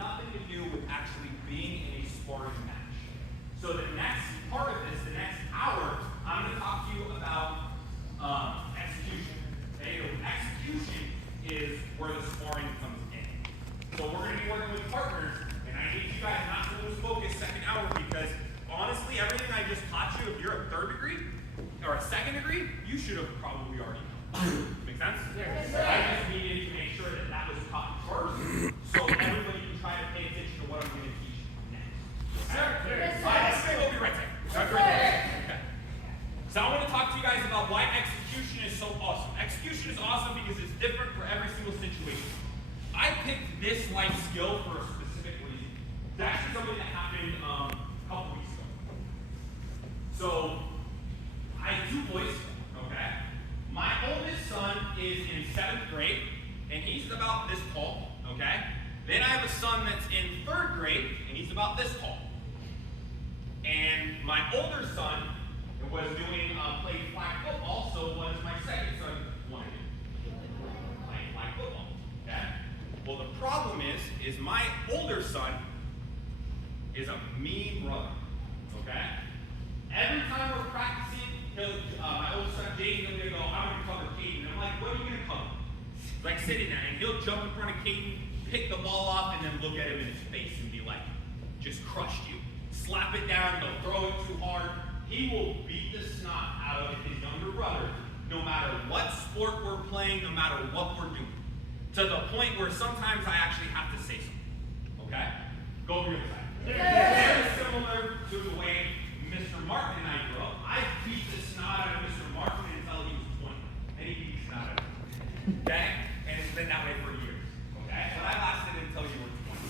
nothing to do with actually being in a sparring match. So the next part of this, the next hour, I'm going to talk to you about execution. Okay? Execution is where the sparring comes in. So we're going to be working with partners, and I need you guys not to lose focus second hour because honestly, everything I just taught you, if you're a third degree or a second degree, you should have probably already known. Make sense? Yes. I just needed to make sure that that was taught first, so everybody can try to pay attention to what I'm going to teach next. Okay? All right, we'll be right back. Okay. So I want to talk to you guys about why execution is so awesome. Execution is awesome because it's different for every single situation. I picked this life skill for a specific reason. It's actually something that happened a couple weeks ago. So I have two boys, okay? My oldest son is in 7th grade, and he's about this tall, okay? Then I have a son that's in 3rd grade, and he's about this tall. And my older son was doing playing flag football, so what does my second son want to do? Playing flag football, okay? Well, the problem is my older son is a mean brother, okay? Every time we're practicing, my oldest son, Jaden, he'll go, I'm going to cover Caden. I'm like, what are you going to cover? He's like sitting there, and he'll jump in front of Caden, pick the ball off, and then look at him in his face and be like, just crushed you. Slap it down, don't throw it too hard. He will beat the snot out of his younger brother, no matter what sport we're playing, no matter what we're doing. To the point where sometimes I actually have to say something, okay? Go over your side. Very similar to the way Mr. Martin and I grew up. I beat the snot out of Mr. Martin until he was 20. And he beat the snot out of me. Okay? And it's been that way for years. Okay? But I lasted until you were 20.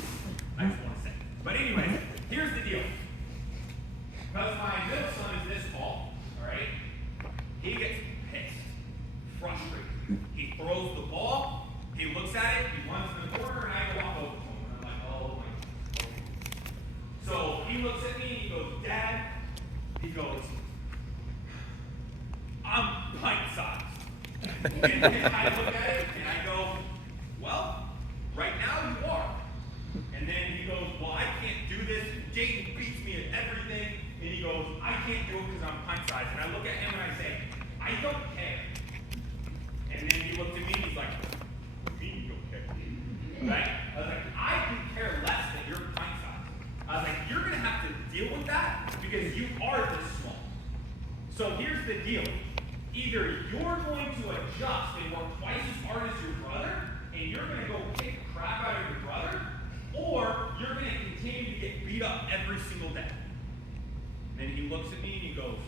I just want to say. But anyways, here's the deal. Because my middle son is this tall, alright? He gets pissed, frustrated. He throws the ball, he looks at it, he runs in the corner, and I go walk over to him. And I'm like, oh my God. So he looks at me and he goes, Dad, he goes, I'm pint-sized. And I look at it and I go, well, right now you are. And then he goes, well, I can't do this. Jaden beats me at everything. And he goes, I can't do it because I'm pint-sized. And I look at him and I say, I don't care. And then he looked at me and he's like, what do you mean you don't care? Right? I was like, I could care less that you're pint-sized. I was like, you're going to have to deal with that because you are this small. So here's the deal. Either you're going to adjust and work twice as hard as your brother, and you're going to go kick the crap out of your brother, or you're going to continue to get beat up every single day. And then he looks at me and he goes,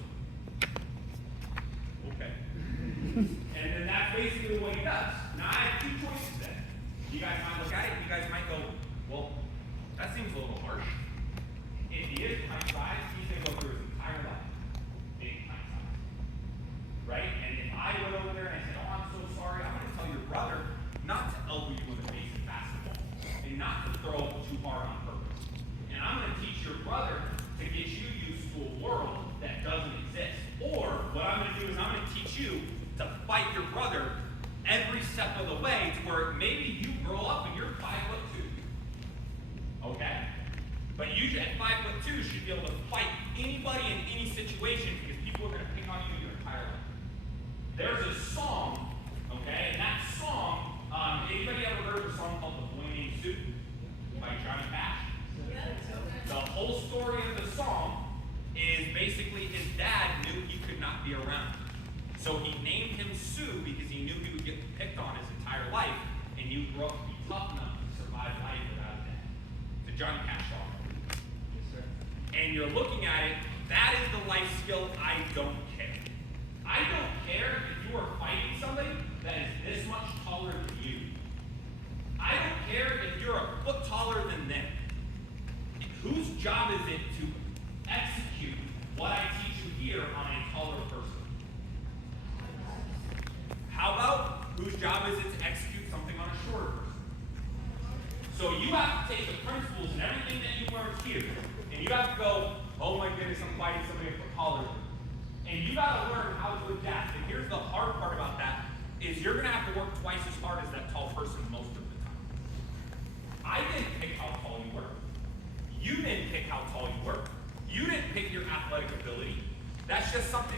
okay. And then that's basically what he does. Now I have two choices then. You guys might look at it, you guys might go, well, that seems a little harsh. If he is pint-sized, he's going to go through his entire life being pint-sized. Right? And if I went over there and I said, oh, I'm so sorry, I'm going to tell your brother not to elbow you in the face in basketball and not to throw too hard on purpose. And I'm going to teach your brother to get you used to a world that doesn't exist. Or what I'm going to do is I'm going to teach you to fight your brother every step of the way to where maybe you grow up and you're 5'2". Okay? But you at 5'2" should be able to fight anybody in any situation because people are going to pick on you your entire life. There's a song, okay, and that song, anybody ever heard of a song called The Boy Named Sue by Johnny Cash? The whole story of the song is basically his dad knew he could not be around. So he named him Sue because he knew he would get picked on his entire life, and he would grow up to be tough enough to survive life without a dad. It's a Johnny Cash song. Yes, sir. And you're looking at it, that is the life skill I don't care. I don't care if you are fighting somebody that is this much taller than you. I don't care if you're a foot taller than them. Whose job is it to execute what I teach you here on a taller person? How about whose job is it to execute something on a shorter person? So you have to take the principles and everything that you learned here, and you have to go, oh my goodness, I'm fighting somebody a foot taller than me. And you got to learn how to adapt. And here's the hard part about that, is you're going to have to work twice as hard as that tall person most of the time. I didn't pick how tall That's just something